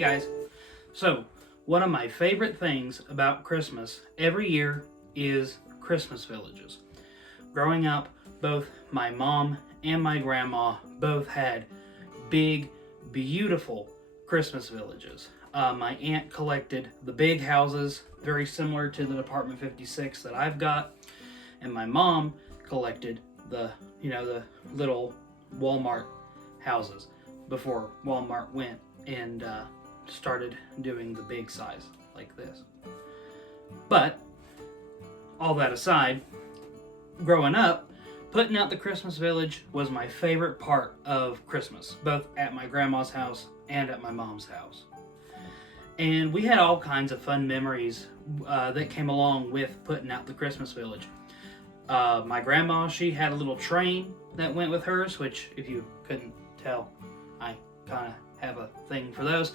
guys, so one of my favorite things about Christmas every year is Christmas villages. Growing up, both my mom and my grandma both had big, beautiful Christmas villages. My aunt collected the big houses, very similar to the Department 56 that I've got, and my mom collected the little Walmart houses before Walmart went and started doing the big size like this. But all that aside, growing up, putting out the Christmas village was my favorite part of Christmas, both at my grandma's house and at my mom's house. And we had all kinds of fun memories that came along with putting out the Christmas village. My grandma, she had a little train that went with hers, which if you couldn't tell, I kind of have a thing for those.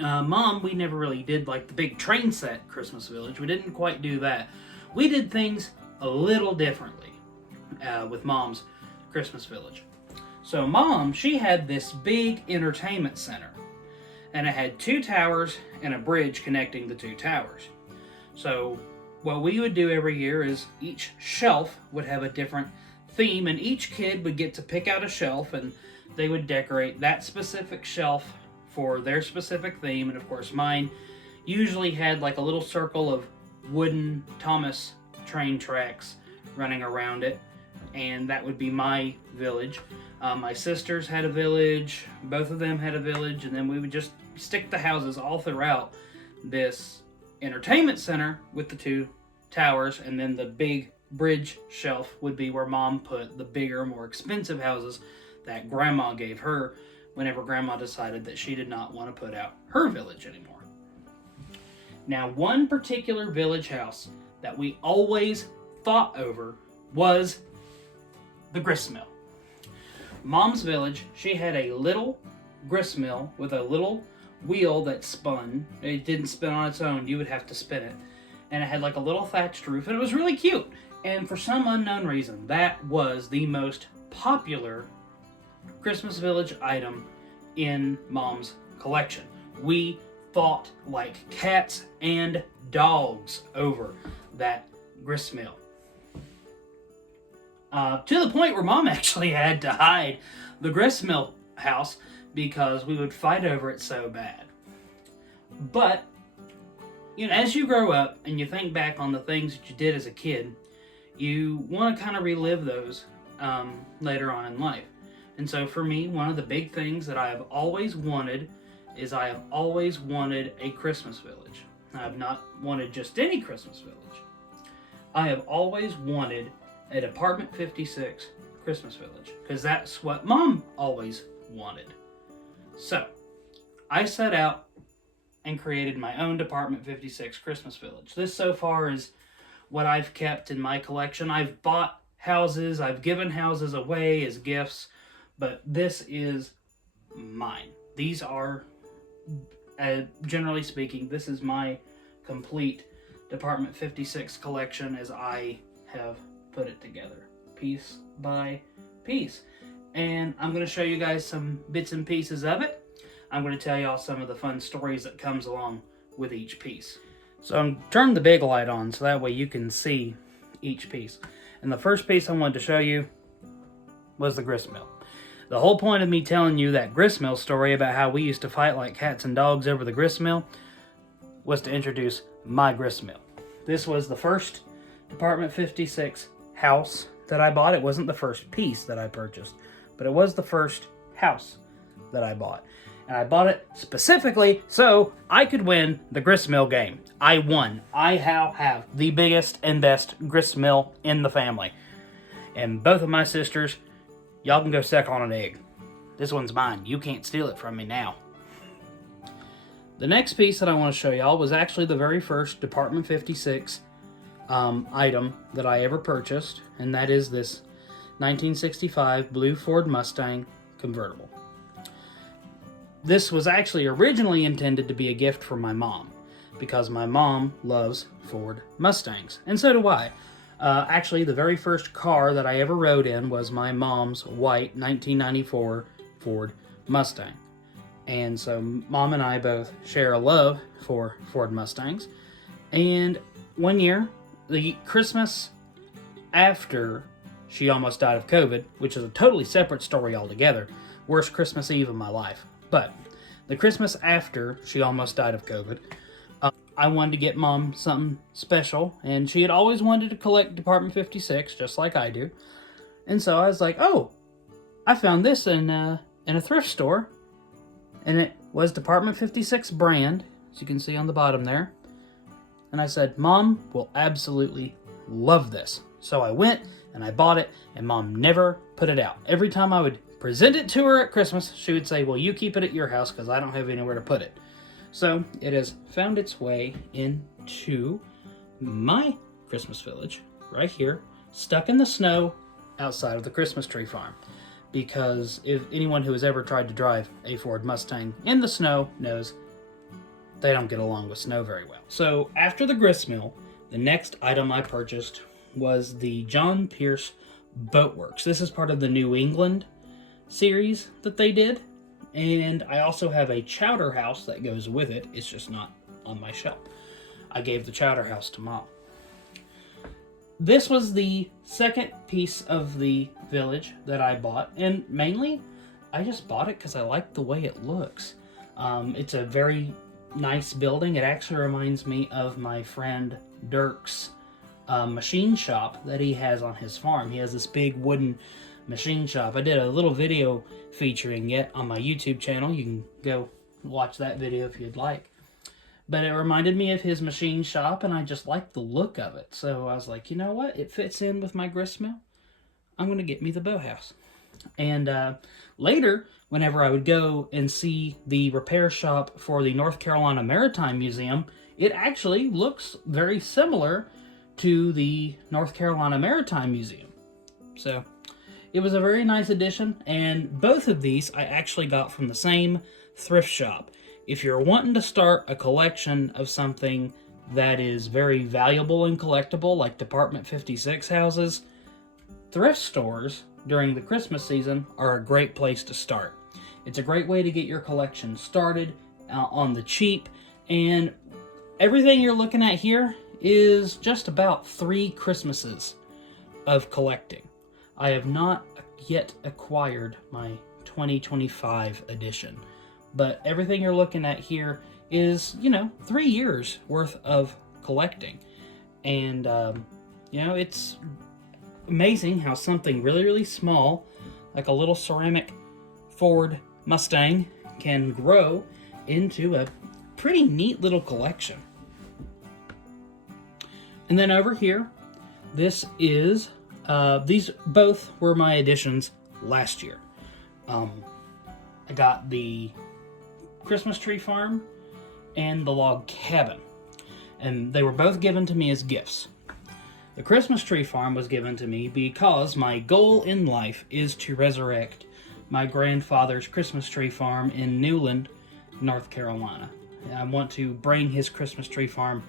Mom, we never really did like the big train set Christmas village. We didn't quite do that. We did things a little differently with Mom's Christmas village. So Mom, she had this big entertainment center, and it had 2 towers and a bridge connecting the 2 towers. So what we would do every year is each shelf would have a different theme, and each kid would get to pick out a shelf, and they would decorate that specific shelf for their specific theme. And of course mine usually had like a little circle of wooden Thomas train tracks running around it, and that would be my village. My sisters had a village, both of them had a village, and then we would just stick the houses all throughout this entertainment center with the 2 towers, and then the big bridge shelf would be where Mom put the bigger, more expensive houses that Grandma gave her whenever Grandma decided that she did not want to put out her village anymore. Now, one particular village house that we always fought over was the gristmill. Mom's village, she had a little gristmill with a little wheel that spun. It didn't spin on its own, you would have to spin it. And it had like a little thatched roof, and it was really cute. And for some unknown reason, that was the most popular Christmas village item in Mom's collection. We fought like cats and dogs over that gristmill. To the point where Mom actually had to hide the gristmill house because we would fight over it so bad. But, as you grow up and you think back on the things that you did as a kid, you want to kind of relive those later on in life. And so for me, one of the big things that I have always wanted is I have always wanted a Christmas village. I have not wanted just any Christmas village. I have always wanted a Department 56 Christmas village, because that's what Mom always wanted. So I set out and created my own Department 56 Christmas village. This so far is what I've kept in my collection. I've bought houses, I've given houses away as gifts, but this is mine. These are, generally speaking, this is my complete Department 56 collection as I have put it together, piece by piece. And I'm going to show you guys some bits and pieces of it. I'm going to tell y'all some of the fun stories that comes along with each piece. So I'm turning the big light on so that way you can see each piece. And the first piece I wanted to show you was the gristmill. The whole point of me telling you that gristmill story about how we used to fight like cats and dogs over the gristmill was to introduce my gristmill. This was the first Department 56 house that I bought. It wasn't the first piece that I purchased, but it was the first house that I bought. And I bought it specifically so I could win the gristmill game. I won. I now have the biggest and best gristmill in the family. And both of my sisters, y'all can go suck on an egg. This one's mine. You can't steal it from me now. The next piece that I want to show y'all was actually the very first Department 56 item that I ever purchased, and that is this 1965 blue Ford Mustang convertible. This was actually originally intended to be a gift for my mom, because my mom loves Ford Mustangs, and so do I. Actually, the very first car that I ever rode in was my mom's white 1994 Ford Mustang. And so Mom and I both share a love for Ford Mustangs. And one year, the Christmas after she almost died of COVID, which is a totally separate story altogether, worst Christmas Eve of my life. But the Christmas after she almost died of COVID, I wanted to get Mom something special, and she had always wanted to collect Department 56, just like I do. And so I was like, oh, I found this in a thrift store, and it was Department 56 brand, as you can see on the bottom there. And I said, Mom will absolutely love this. So I went and I bought it, and Mom never put it out. Every time I would present it to her at Christmas, she would say, well, you keep it at your house because I don't have anywhere to put it. So it has found its way into my Christmas village right here, stuck in the snow outside of the Christmas tree farm. Because if anyone who has ever tried to drive a Ford Mustang in the snow knows they don't get along with snow very well. So after the gristmill, the next item I purchased was the John Pierce Boatworks. This is part of the New England series that they did. And I also have a chowder house that goes with it. It's just not on my shelf. I gave the chowder house to Mom. This was the second piece of the village that I bought. And mainly, I just bought it because I like the way it looks. It's a very nice building. It actually reminds me of my friend Dirk's machine shop that he has on his farm. He has this big wooden machine shop. I did a little video featuring it on my YouTube channel. You can go watch that video if you'd like. But it reminded me of his machine shop, and I just liked the look of it. So I was like, you know what? It fits in with my gristmill. I'm going to get me the boathouse. And later, whenever I would go and see the repair shop for the North Carolina Maritime Museum, it actually looks very similar to the North Carolina Maritime Museum. So it was a very nice addition, and both of these I actually got from the same thrift shop. If you're wanting to start a collection of something that is very valuable and collectible, like Department 56 houses, thrift stores during the Christmas season are a great place to start. It's a great way to get your collection started on the cheap, and everything you're looking at here is just about 3 Christmases of collecting. I have not yet acquired my 2025 edition, but everything you're looking at here is, 3 years worth of collecting. And, it's amazing how something really, really small, like a little ceramic Ford Mustang, can grow into a pretty neat little collection. And then over here, this is, these both were my additions last year. I got the Christmas tree farm and the log cabin, and they were both given to me as gifts. The Christmas tree farm was given to me because my goal in life is to resurrect my grandfather's Christmas tree farm in Newland, North Carolina. I want to bring his Christmas tree farm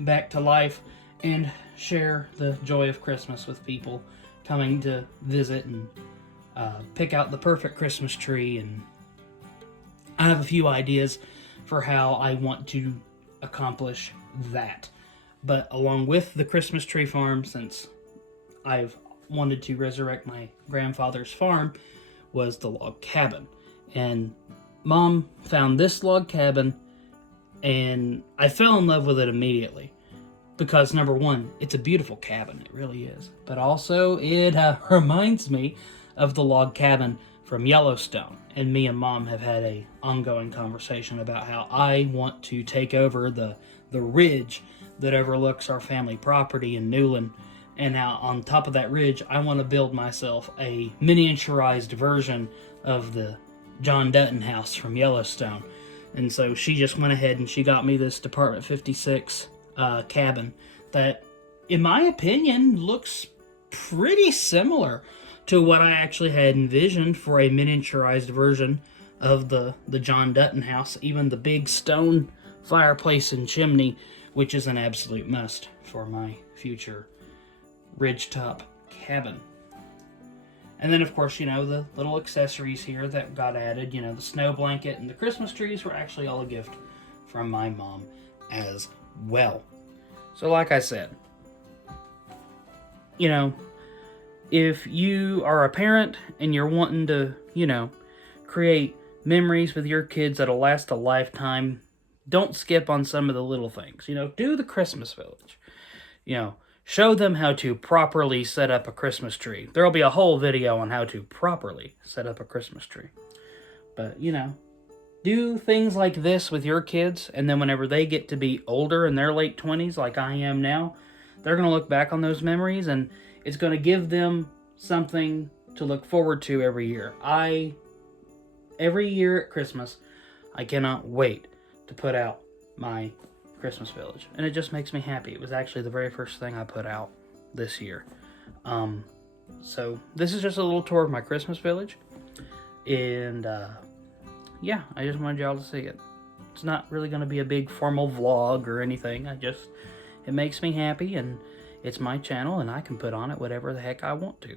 back to life and share the joy of Christmas with people coming to visit and pick out the perfect Christmas tree. And I have a few ideas for how I want to accomplish that. But along with the Christmas tree farm, since I've wanted to resurrect my grandfather's farm, was the log cabin. And Mom found this log cabin, and I fell in love with it immediately. Because, number one, it's a beautiful cabin. It really is. But also, it reminds me of the log cabin from Yellowstone. And me and Mom have had a ongoing conversation about how I want to take over the ridge that overlooks our family property in Newland. And now on top of that ridge, I want to build myself a miniaturized version of the John Dutton house from Yellowstone. And so she just went ahead and she got me this Department 56 cabin that, in my opinion, looks pretty similar to what I actually had envisioned for a miniaturized version of the John Dutton house. Even the big stone fireplace and chimney, which is an absolute must for my future ridgetop cabin. And then, of course, you know, the little accessories here that got added, you know, the snow blanket and the Christmas trees were actually all a gift from my mom as well. So like I said, you know, if you are a parent and you're wanting to, you know, create memories with your kids that'll last a lifetime, don't skip on some of the little things. You know, do the Christmas village. You know, show them how to properly set up a Christmas tree. There'll be a whole video on how to properly set up a Christmas tree. But, you know, do things like this with your kids, and then whenever they get to be older in their late 20s, like I am now, they're going to look back on those memories, and it's going to give them something to look forward to every year. Every year at Christmas, I cannot wait to put out my Christmas village, and it just makes me happy. It was actually the very first thing I put out this year. So this is just a little tour of my Christmas village, and yeah, I just wanted y'all to see it. It's not really going to be a big formal vlog or anything. It makes me happy, and it's my channel, and I can put on it whatever the heck I want to.